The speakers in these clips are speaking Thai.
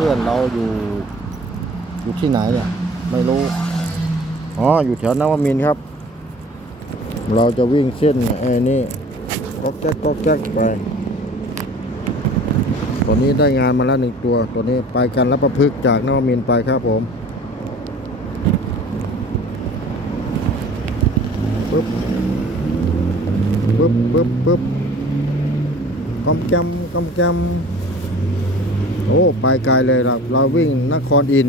เพื่อนเราอยู่อยู่ที่ไหนเนี่ยไม่รู้ อ๋อ อยู่แถวนวมินครับ เราจะวิ่งเส้นไอ้นี่ก๊อกแก๊กก๊อกแก๊กไป ตัวนี้ได้งานมาแล้วหนึ่งตัว ตัวนี้ไปกันรับประพฤกจากนวมินไปครับผมปึ๊บปึ๊บปึ๊บปึ๊บกำแกมกำแกม โอ้ไปไกลเลยเราเราวิ่งนครอิน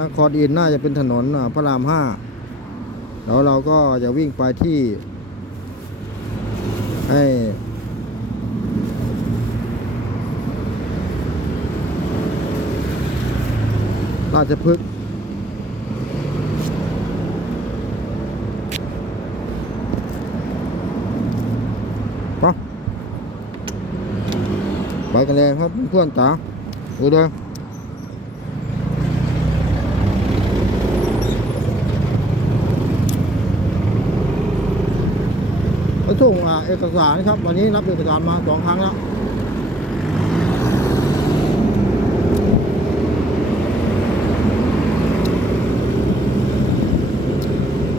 นครอินน่าจะเป็นถนนพระรามห้าแล้วเราก็จะวิ่งไปที่ ให้ราชพฤกษ์ไปไปกันเลยครับเพื่อนจ๋า ดูเลยไปส่งเอกสารครับ วันนี้รับเอกสารมาสองครั้งแล้ว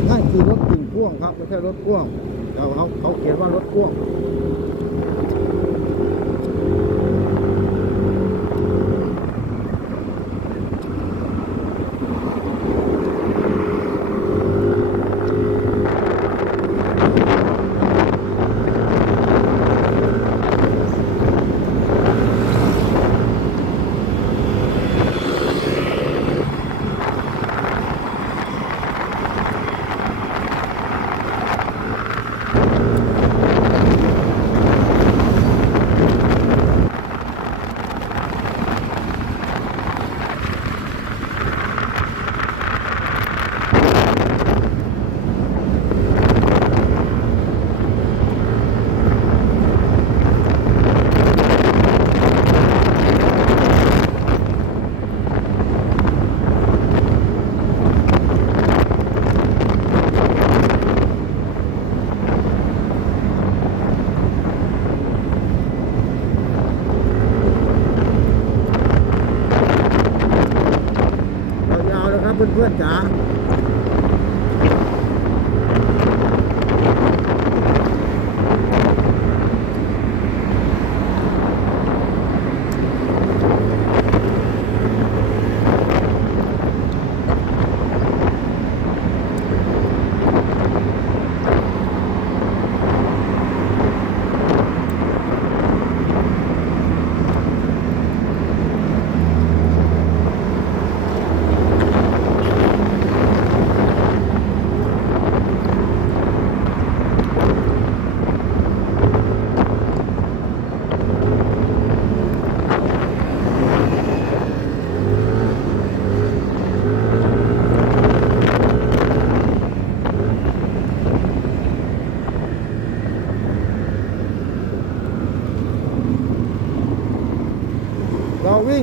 นั่นคือรถกึ่งพ่วงครับไม่ใช่รถพ่วงแต่เขาเขาเขียนว่ารถพ่วง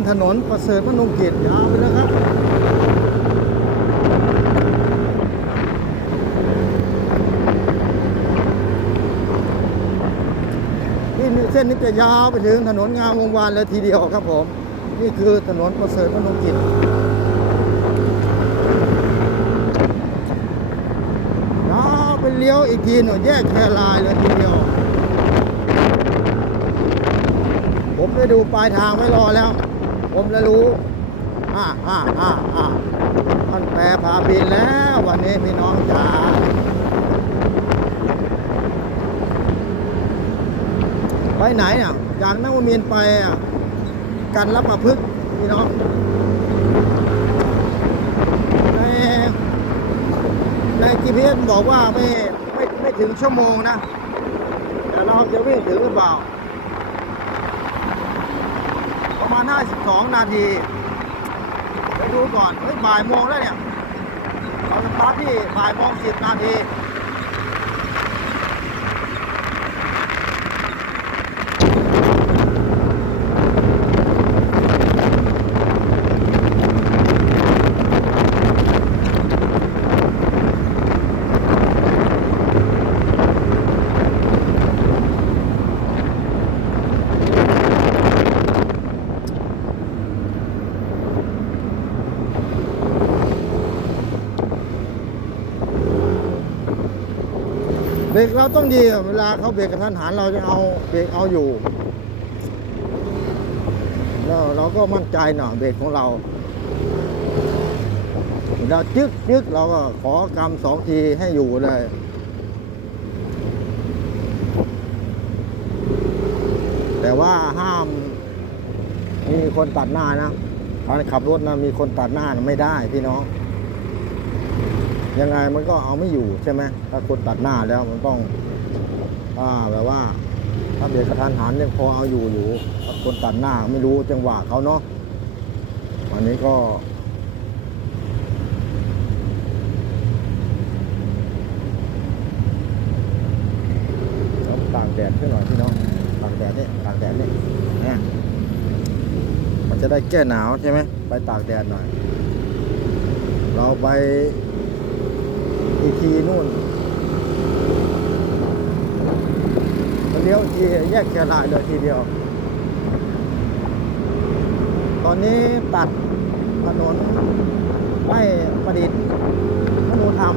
ถนนประเสริฐมนุกิจยาวไปเลยครับนี่เส้นนี้จะยาวไปถึงถนนงามวงวานเลยทีเดียวครับผม นี่คือถนนประเสริฐมนุกิจยาวไปเลี้ยวอีกทีหนึ่งแยกแครายเลยทีเดียวผมได้ดูปลายทางไว้รอแล้ว ผมเลยรู้อ่าอ่าอ่าอ่าท่านแปรพาบินแล้ววันนี้พี่น้องจ๋าไปไหนเนี่ยจากนักวมินไปอะกันรับประพฤกษ์พี่น้องในใน GPS บอกว่าไม่ไม่ไม่ถึงชั่วโมงนะแต่เราจะวิ่งถึงหรือเปล่าประมาณ 12 นาทีไปดูก่อนเฮ้ยบ่ายโมงแล้วเนี่ยเราสตาร์ทที่บ่ายโมง10 นาที เราต้องดีเวลาเขาเบรกกระทันหันเราจะเอาเบรกเอาอยู่แล้วเราก็มั่นใจหน่อยเบรกของเราเราจึ๊กจึ๊กเราก็ขอกำสองทีให้อยู่เลยแต่ว่าห้ามมีคนตัดหน้านะตอนขับรถนะมีคนตัดหน้านะไม่ได้พี่น้อง ยังไงมันก็เอาไม่อยู่ใช่ไหมถ้าคนตัดหน้าแล้วมันต้องอ่าแบบว่า ถ้าเบรกกระทันหันยังพอเอาอยู่อยู่ถ้าคนตัดหน้าไม่รู้จังหวะเขาเนาะอันนี้ก็ต้องตากแดดขึ้นหน่อยพี่น้องตากแดดนี่ตากแดดนี่นี่มันจะได้แก้หนาวใช่ไหมไปตากแดดหน่อย เราไปอีกทีนู่น เลี้ยวอีกทีแยกแครายเลยทีเดียว ตอนนี้ตัดถนนไม่ประดิษฐ์มนุธรรม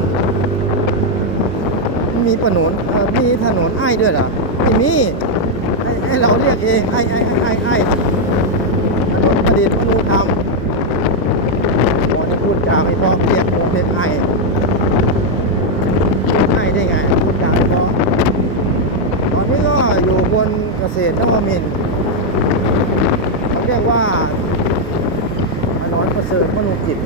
มีถนนเอ่อมีถนนไอ้ด้วยเหรอที่นี่ให้เราเรียกเองไอ้ไอ้ไอ้ไอ้ไอ้ถนนประดิษฐ์มนุธรรมโอ้นี่พูดจาไม่พราะเรียกผมเป็นไอ้ไอ้ได้ไงพูดจาไม่เพราะต อยู่บนเกษตรนวมินเขาเรียกว่าถนนประเสริฐมนุกิจ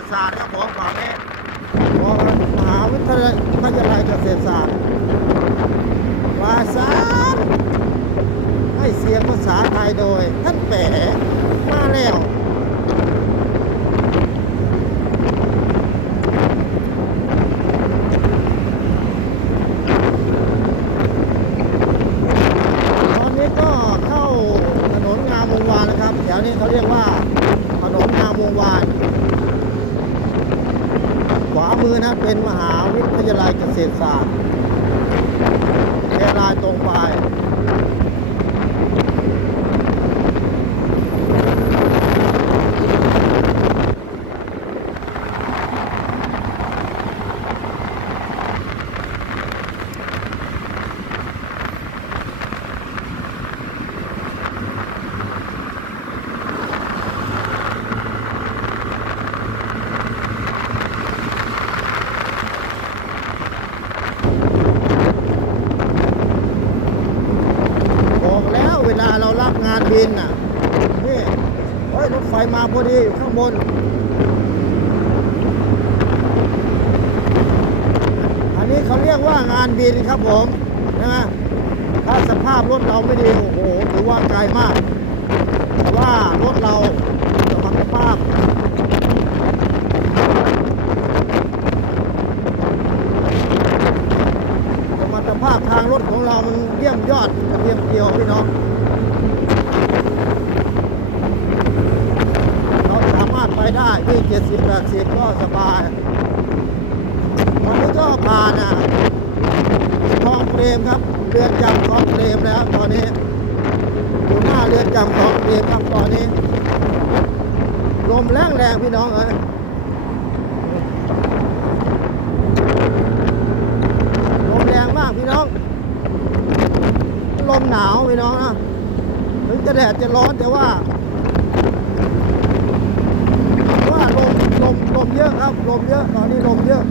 ษศาสตร์ครับผมอมหาวิทยาลัยวิทยาลัยเกษตรศาสตร์วาสานให้เสียงภาษาไทยโดย ท่านแปะมาแล้ว ตอนนี้ก็เข้าถนนงามวงวานนะครับแถวนี้เขาเรียกว่าถนนงามวงวาน ขวา มือนะเป็นมหาวิทยาลัยเกษตรศาสตร์แคลายตรงไป บอกแล้วเวลาเรารั บินน่ะ นี่เฮ้ยรถไฟมาพอดีอยู่ข้างบน อันนี้เขาเรียกว่างานบินครับผมนะถ้าสภาพรถเราไม่ดี โอ้โหถือว่าไกลมาก แต่ว่ารถเราสมรรถภาพสมรรถภาพทางรถของเรามันเยี่ยมยอดกระเทียมเกลียวพี่น้อง เราสามารถไปได้ ที่เจ็ดสิบแปดสิบก็สบายตอนก็ผ่านอะคลองเปรมครับเรือนจำคลองเปรมแล้วตอนนี้อยู่หน้าเรือนจำคลองเปรมครับตอนนี้ลมแรงแรงพี่น้องเอ้ยลมแรงมากพี่น้อง ลมหนาวพี่น้องนะถึงจะแดดจะร้อนแต่ว่าล มลมลมเยอะครับลมเยอะตอนนี้ลมเยอะ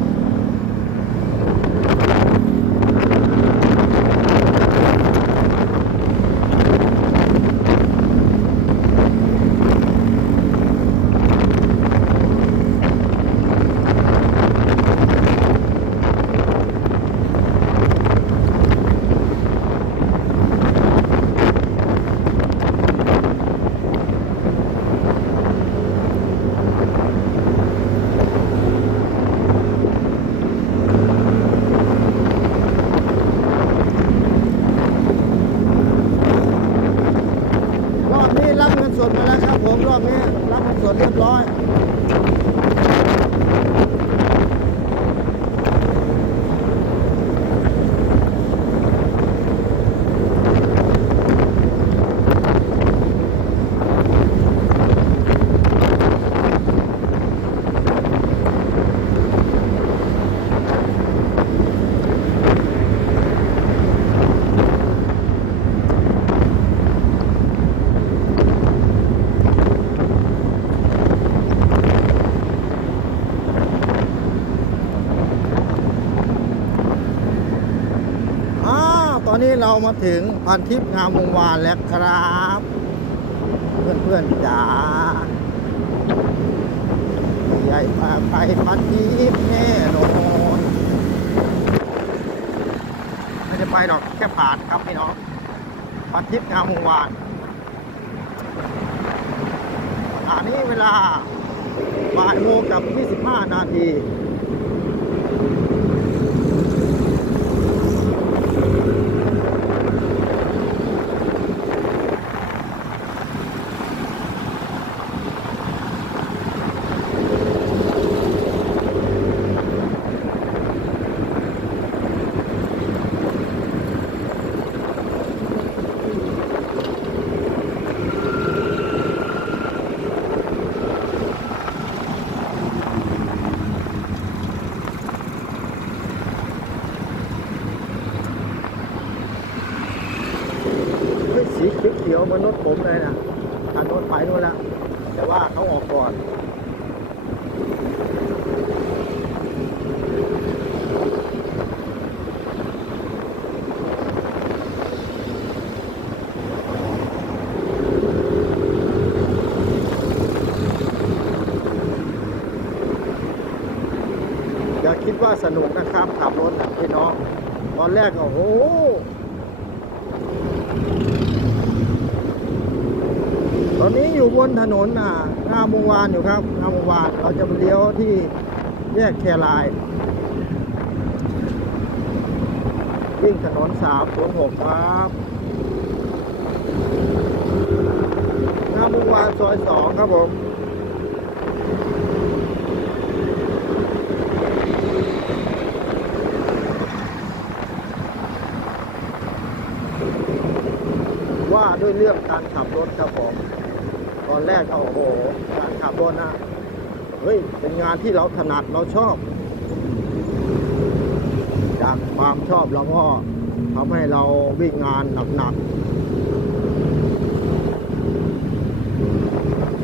รอบนี้รับเงินสดมาแล้วครับผมรอบนี้รับเงินสดเรียบร้อย อ้าวตอนนี้ เรามาถึงพันทิพย์งามวงวานแล้วครับ เพื่อนเพื่อนๆจ๋าใหญ่พาไปพันทิพย์แน่นอนไม่ได้ไปหรอกแค่ผ่านครับพี่น้องพันทิพย์งามวงวานอันนี้เวลาบ่ายโมงกับ 25 นาที มือนรถผมเลยนะขันรถไปนู่นแล้วแต่ว่าเขาออกก่อนอย่าคิดว่าสนุกนะครับขับรถนะพี่น้อง ตอนแรกก็โอ้ โหตอนนี้อยู่บนถนนน่ะงามวงวานอยู่ครับงามวงวานเราจะไปเลี้ยวที่แยกแครายวิ่งถนนสามศูนย์หกครับงามวงวานซอยสองครับผมว่าด้วยเรื่องการขับรถครับผม ตอนแรกก็โอ้โหการขับรถนะเฮ้ย เป็นงานที่เราถนัดเราชอบ จากความชอบเราก็ทำให้เราวิ่งงานหนักๆ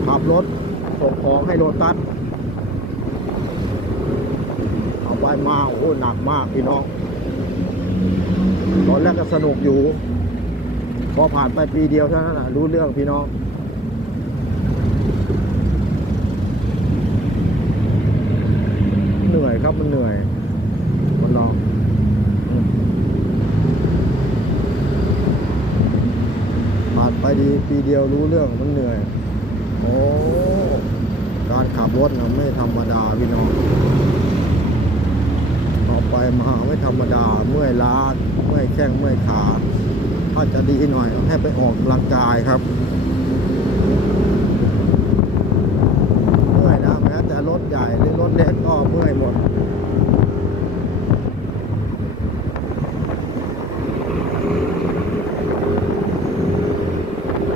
ขับรถส่งของให้โลตัสเอาไปมาโอ้โหหนักมากพี่น้องตอนแรกก็สนุกอยู่ พอผ่านไปปีเดียวเท่านั้นนะรู้เรื่องพี่น้อง เหนื่อยครับมันเหนื่อย มันลองอืมผ่านไป ดีปีเดียวรู้เรื่องมันเหนื่อย โอ้การขับรถนะไม่ธรรมดาพี่น้องต่อไปมาไม่ธรรมดาเมื่อยล้าเมื่อยแข้งเมื่อยขาถ้าจะดีหน่อยให้ไปออกกำลังกายครับเมื่อยนะแม้แต่รถใหญ่หรือรถเล็กก็เมื่อยหมด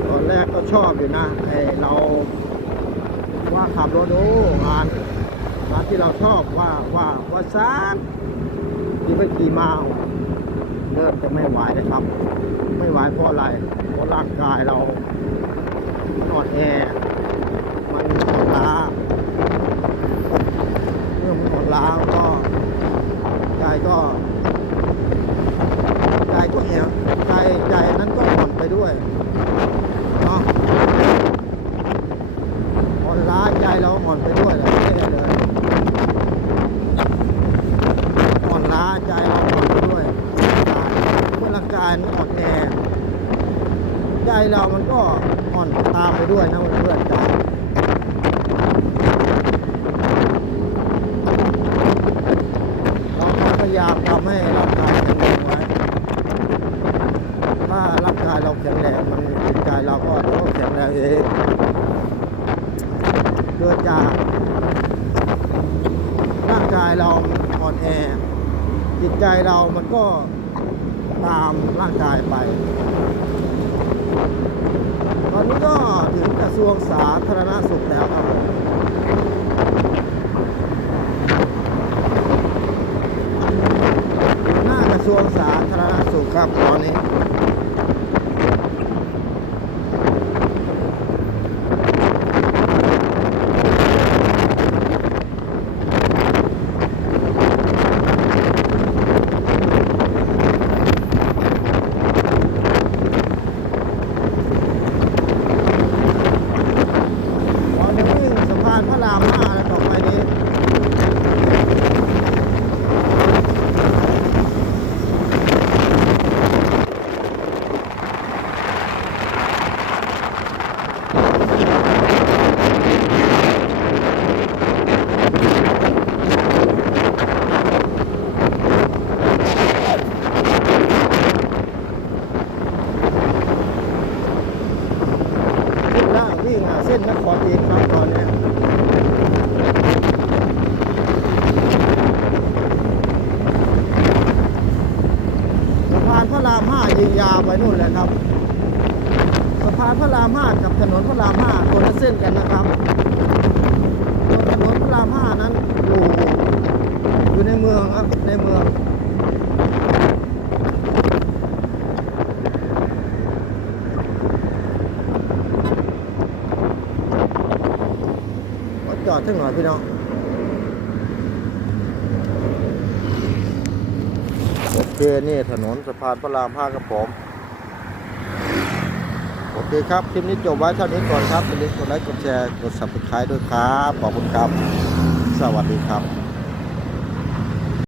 ตอนแรกก็ชอบอยู่นะไอเราว่าขับ รถโอ้งานงานที่เราชอบว่าว่าว่าซานที่ไปกี่มาเริ่มจะไม่ไหวนะครับ ไม่ไหวเพราะอะไรเพราะร่างกายเราอ่อนแอมันอ่อนล้าเรื่อมันอ่อนล้าก็ใจก็ใจก็เหี่ยวใจใจนั้นก็อ่อนไปด้วยเนาะอ่อนล้าใจเราอ่อนไปด้วยเลยไม่ได้เลยอ่อนล้าใจเราอ่อนไปด้วยเมื่อร่างกายมันอ่อนแอ ใจเรามันก็อ่อนตามไปด้วยนะเพื่อนๆใจเราต้องพยายามทำให้ร่างกายแข็งแรงไว้ ถ้าร่างกายเราแข็งแรงมันจิตใจเราก็ต้องแข็งแรงเอง เกิดจากร่างกายเราอ่อนแอ จิตใจเรามันก็ตามร่างกายไป ตอนนี้ก็ถึงกระทรวงสาธารณสุขแล้วครับผมหน้ากระทรวงสาธารณสุขครับตอนนี้ ริญญาไปนู่นเลยครับสะพานพระรามห้ากับถนนพระรามห้าคนละเส้นกันนะครับถนนพระรามห้านั้นอยู่อยู่ในเมืองครับในเมืองจอดทั้งหน่อยพี่น้อง เคนี่ถนนสะพานพระรามห้าครับผมโอเคครับคลิปนี้จบไว้เท่านี้ก่อนครับอย่าลืมกดไลค์กดแชร์กด subscribe ด้วยครับขอบคุณครับ สวัสดีครับ